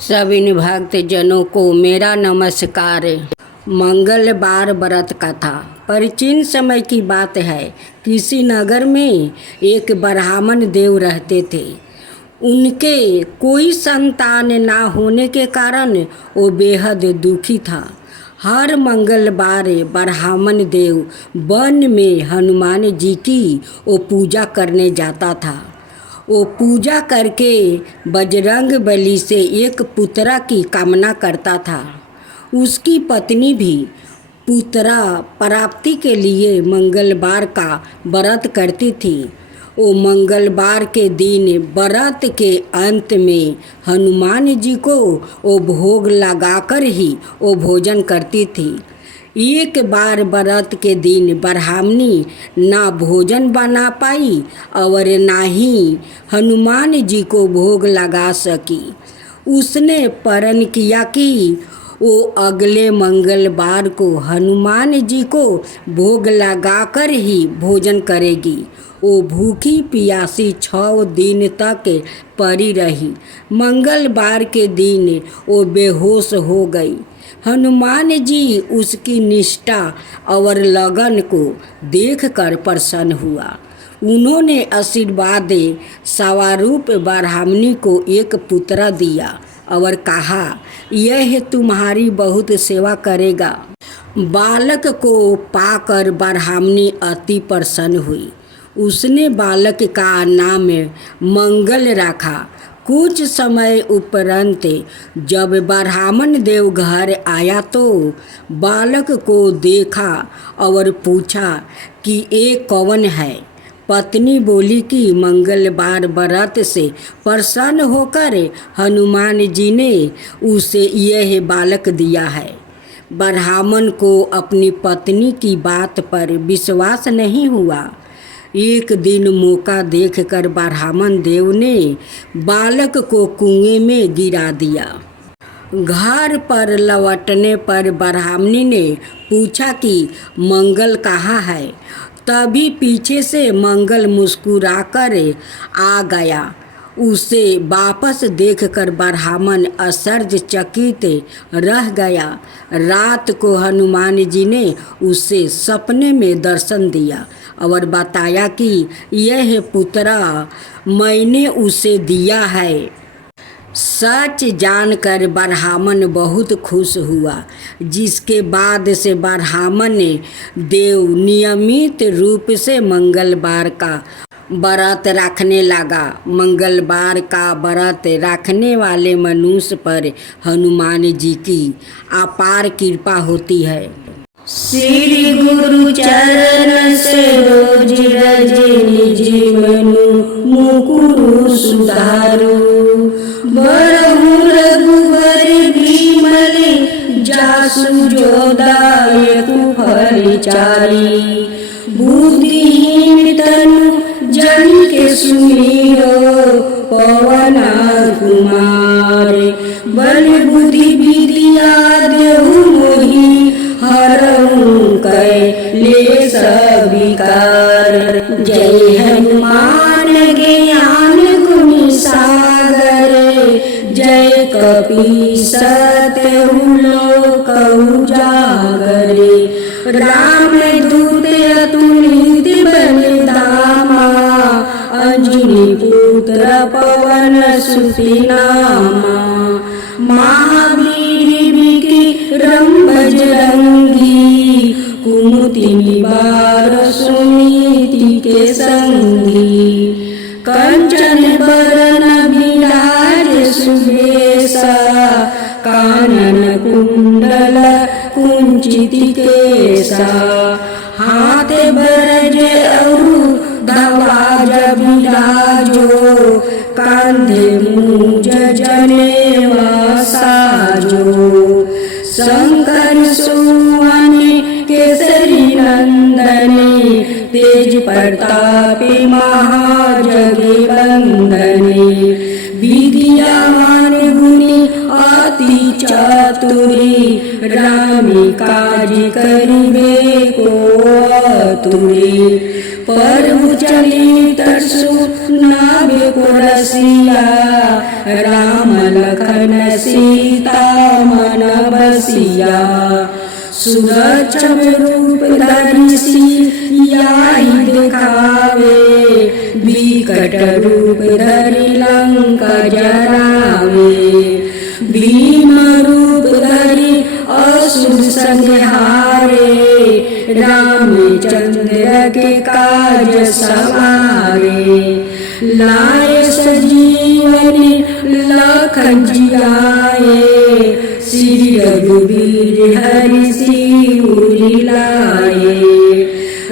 सभी भक्त जनों को मेरा नमस्कार। मंगलवार व्रत कथा। प्राचीन समय की बात है। किसी नगर में एक ब्राह्मण देव रहते थे। उनके कोई संतान ना होने के कारण वो बेहद दुखी था। हर मंगलवार ब्राह्मण देव वन में हनुमान जी की वो पूजा करने जाता था। वो पूजा करके बजरंग बली से एक पुत्रा की कामना करता था। उसकी पत्नी भी पुत्रा प्राप्ति के लिए मंगलवार का व्रत करती थी। वो मंगलवार के दिन व्रत के अंत में हनुमान जी को वो भोग लगाकर ही वो भोजन करती थी। एक बार व्रत के दिन ब्राह्मणी ना भोजन बना पाई और ना ही हनुमान जी को भोग लगा सकी। उसने प्रण किया कि वो अगले मंगलवार को हनुमान जी को भोग लगाकर ही भोजन करेगी। वो भूखी प्यासी 6 दिन तक पड़ी रही। मंगलवार के दिन वो बेहोश हो गई। हनुमान जी उसकी निष्ठा और लगन को देखकर प्रसन्न हुआ। उन्होंने आशीर्वाद स्वरूप ब्राह्मणी को एक पुत्र दिया और कहा, यह तुम्हारी बहुत सेवा करेगा। बालक को पाकर ब्राह्मणी अति प्रसन्न हुई। उसने बालक का नाम मंगल रखा। कुछ समय उपरांत जब ब्राह्मण देव घर आया तो बालक को देखा और पूछा कि ये कौन है। पत्नी बोली कि मंगलवार व्रत से प्रसन्न होकर हनुमान जी ने उसे यह बालक दिया है। ब्राह्मण को अपनी पत्नी की बात पर विश्वास नहीं हुआ। एक दिन मौका देखकर ब्राह्मण देव ने बालक को कुएं में गिरा दिया। घर पर लौटने पर ब्राह्मणी ने पूछा कि मंगल कहाँ है। तभी पीछे से मंगल मुस्कुराकर आ गया। उसे वापस देखकर ब्राह्मण आश्चर्यचकित रह गया। रात को हनुमान जी ने उसे सपने में दर्शन दिया और बताया कि यह पुत्र मैंने उसे दिया है। सच जानकर ब्राह्मण बहुत खुश हुआ। जिसके बाद से ब्राह्मण देव नियमित रूप से मंगलवार का व्रत रखने लगा। मंगलवार का व्रत रखने वाले मनुष्य पर हनुमान जी की अपार कृपा होती है। श्री गुरु चरण सरोज रज निज मनु मुकुरु सुधारु। बरहु रघुबर बिमल जासु जो दायकु फल चारि। बुद्धिहीन तनु जन के सुमिरो पवन कुमार। बल बुद्धि विद्या देहु मोहि हरहु कैलेस विकार। जय हनुमान ज्ञान गुण सागर। जय कपीस तिहु लोक उजागर। राम दूत अतुलित बल धामा। अंजनी पुत्र पवन सुत नामा। महावीर विक्रम बजरंगी। कुमति निवार सुनीति के संगी। कंचन बरन विराज सुबेसा। कानन कुंडल कुंचित केसा। हाथ बरज अरु ध्वज विराजो। कांधे मूंज जनेवा साजो। शंकर सुवन केसरी नंदने। तेज प्रतापे महाजगे वंदने। विद्यावान गुणी अति चातुरी। राम काज करिबे को आतुरी। प्रभु चली तरसु नावे को रसिया, राम लखन सीता मन बसिया। सुरक्षम रूप धरि सियाहि दिखावे, विकट रूप धरि लंका जरावे। भीम रूप धरि असुर संहारे, रामचंद्र के काज सवारे। लाए सजीवन लखन जियाए, श्री रघुवीर हरि सिर लाए।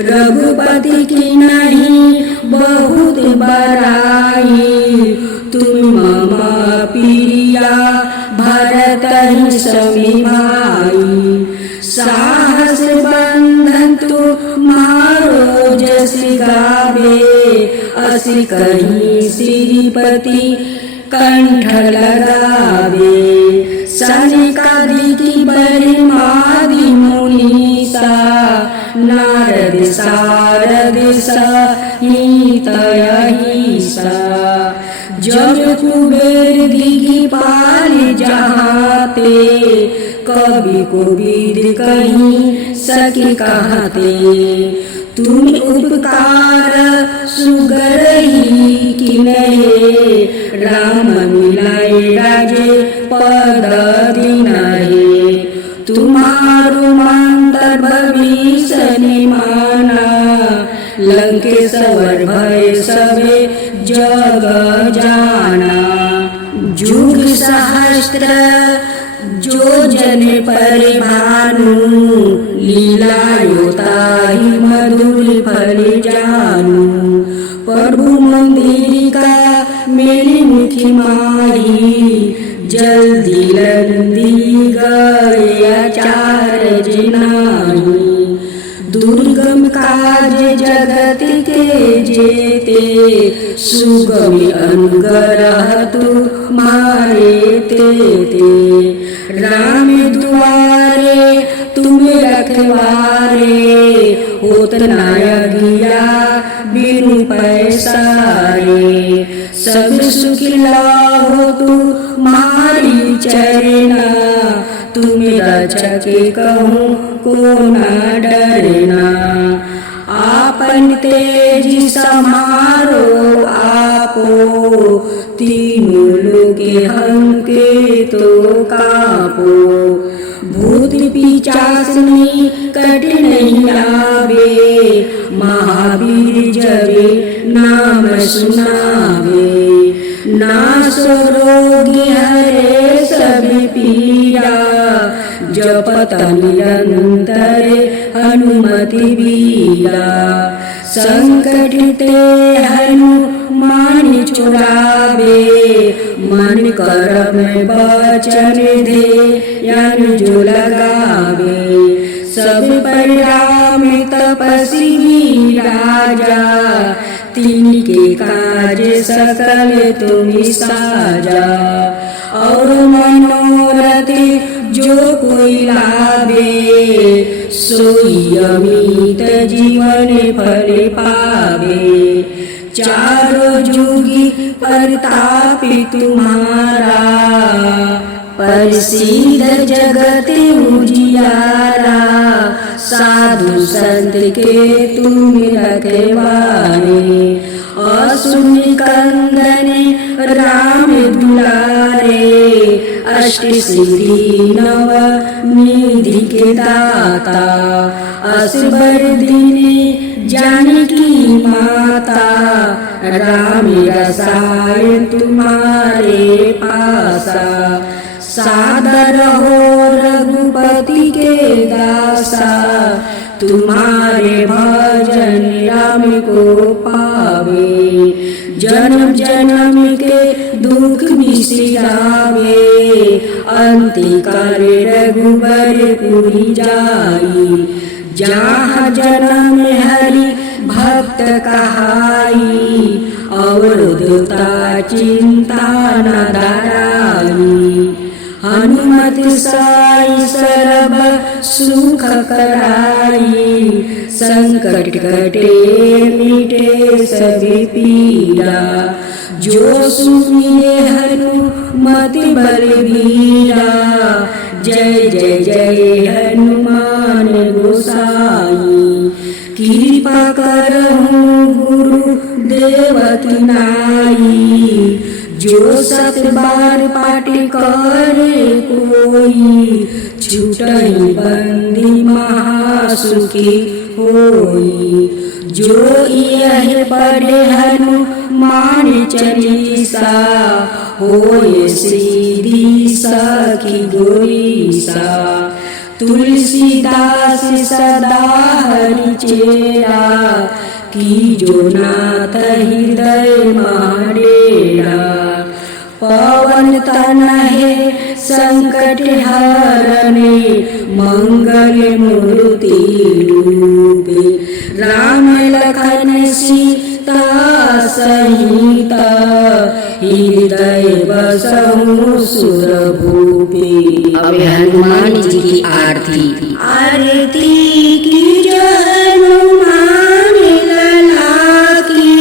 रघुपति की नहीं बहुत बड़ाई, तुम मम प्रिया भरत ही समी भाई। साहस बंधन तुम्हारो जस गावे, असि कहीं श्रीपति कंठ लगावे। सनकादि बलिमादि मुनीसा, नारद सारद सहित अहिसा। जब कुबेर दिखपाल जहाते, कवि कोविद कहीं सके कहते। तुम उपकार सुगरहि किन्हे, राम मिलाए राजे पद दिनहे। तुम्हारो मंतर भविष्य निमाना, लंकेश्वर भय सबे जग जाना। जुग सहस्त्र जो जन परिभानु, लीलायोताहि मधुर फल जानू। प्रभु मंदिर का मेरी मुखी माही, जल्दी लंदी गए आचार जिनाही। दुर्गम काज जगत के जेते, सुगम अनुग्रह तुम्हारे तेते। राम द्वारे तुम रखवारे, होत नायगिया बिनु पैसारे। सब सुख लाहो तुम्हारी चरना, तुम रक्षक कहूँ को न डरना। आपन तेज समारो आपो, तीनों लोके हमके तो कापो। भूत पिशाच निकट नहीं आवे, महावीर जबे नाम सुनावे। नाश रोग हरे सब पीरा, जपत निरंतर हनुमति बीरा। संकट ते हनुमान छुड़ावे, मन कर्म वचन ध्यान जो लगावे। सब पर राम तपस्वी राजा, तिनके काज सकल तुम साजा। और मनोरथ जो कोई लावे, सोई अमित जीवन फल पावे। चारों जुगी प्रतापी तुम्हारा, प्रसिद्ध जगत उजियारा। साधु संत के तुम रखवारे, असुर कंदन राम दुलारे। अष्ट सिद्धि नव निधि के दाता, असबर दीने जानकी माता। राम रसायन तुम्हारे पासा, सादर हो रघुपति के दासा। तुम्हारे भजन राम को पावे, जन्म जन्म के दुख बिसरावे। अंतिकाल रघुबर पुरी जाई, जहाँ जन्म हरि भक्त कहाई। अवरुद्धता चिंता न डराई, हनुमत साई सर्व सुख कराई। संकट कटे मिटे सभी पीड़ा। जो सुनिए हनुमत बलबीरा, जय जय जय हनुमान गोसाई। कृपा करहु गुरु देव की नाई, जो 7 बार पाठ करे कोई, छूटहि बंदी महासुखी होई। जो यह पढ़े हनुमान चालीसा, होए सीधी सखी गोरीसा। तुलसीदास सदा हरि चेरा, की जो नाथ हृदय मारेरा। पवन तनहे संकट हरने, मंगल मूर्ति रूपे। राम लखन सीता सहिता, हृदय बसहु सुरभूपे। अब हनुमान जी की आरती। आरती की जय हनुमान लला की,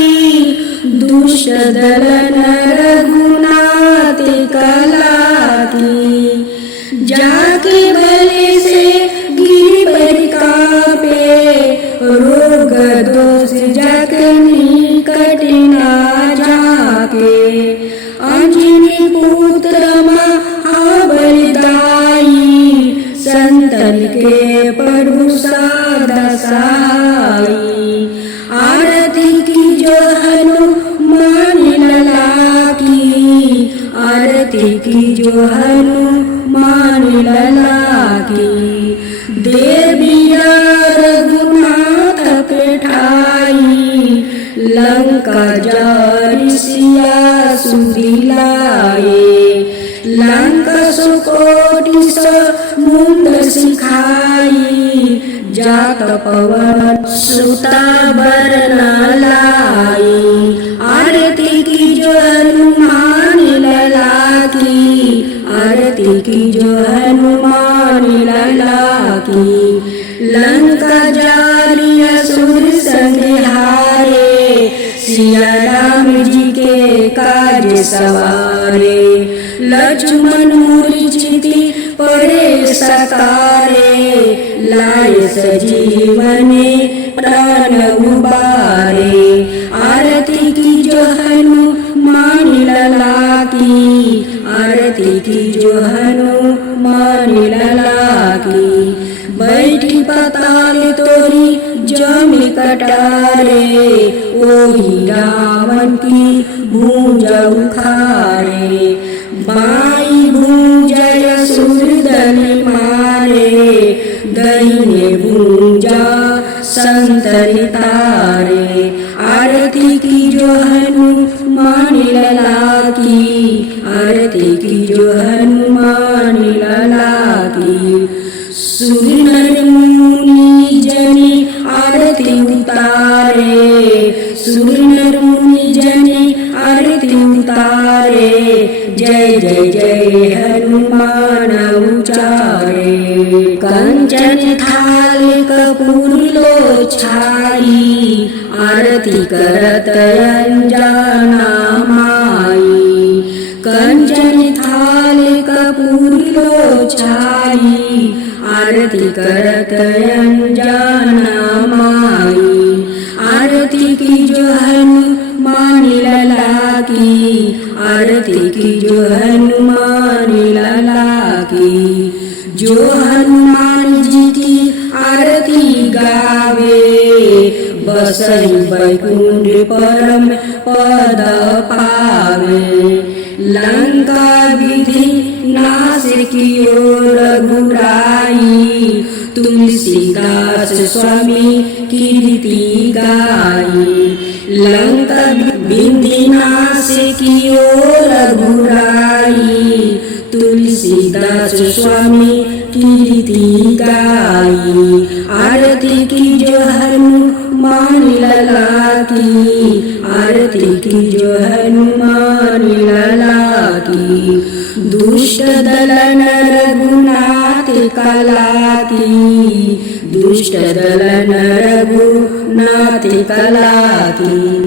दुष्ट दलन रघुनाथ कला की। जाके भले से गिरि पर कापे, रोग दोष जग निकट ना जाके। अंजनी पुत्र महाबलदाई, संतन के प्रभु सदा सहाई। आरती की जो हनुमान लला की, आरती की जो हनुमान लला की। देविया रघुनाथ पे ठाई, लंका जारि सिया सुदिलाए। लंका सुकोटि समुद्र सिखाई, जात पवन सुता बरना लाई। आरती की जो हनुमान लला की, आरती की जो हनुमान लला की। लंका जारि असुर संहारे, सिया राम जी के काज सवारे। लक्ष्मण मूर्छिति पड़े सकारे, लाए सजीवने प्राण उबारे। आरती की जो हनुमान लला की, आरती की जो हनुमान लला की। बैठी पाताल तोरी जम कटारे, ओही रावण की भुजा उखारे। बाई भुजय सुरदन मारे, दाहिने भुजा संतन तारे। आरती की जो हनुमान लला की, आरती की जो हनुमान लला की। सुर नर मुनि जनि आरती उतारे, सुर नर मुनि जनि आरती उतारे। जय जय जय हनुमान उचारे। कंचन थाल कपूर लो छाई, आरती करत अंजना माई। कंचन थाल कपूर लो छाई, आरती करत अंजना माई। आरती की जो हनुमान लला की, आरती की जो हनुमान लला की। जो हनुमान जी की आरती गावे, बसहि वैकुंठ परम पद पावे। लंका विधि नाश कियो रघुराई, तुलसीदास स्वामी कीर्ति गाई। लंका विधि नाश कियो रघुराई, तुलसीदास स्वामी कीर्ति गाई। आरती की जो हनुमान लला की, आरती की जो हनुमान लला की। दुष्ट दलन रघुनाथ कला की, दुष्ट दलन रघुनाथ कला की।